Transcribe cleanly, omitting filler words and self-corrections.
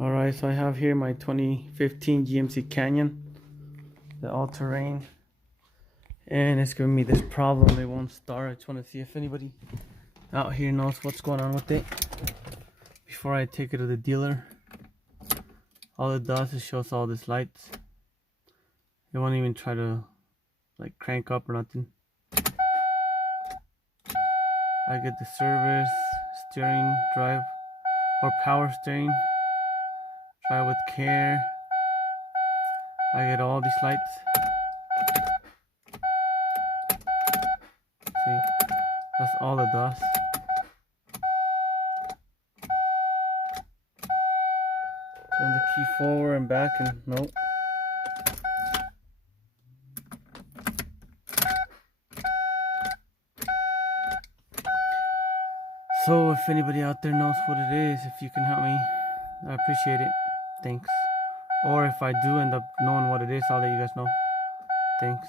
Alright, so I have here my 2015 GMC Canyon, the all-terrain, and it's giving me this problem. It won't start. I just want to see if anybody out here knows what's going on with it before I take it to the dealer. All it does is shows all these lights. It won't even try to like crank up or nothing. I get the service, steering, drive, or power steering. Drive with care. I get all these lights. See, that's all it does. Turn the key forward and back, and nope. So if anybody out there knows what it is, if you can help me, I appreciate it. Thanks. Or if I do end up knowing what it is, I'll let you guys know. Thanks.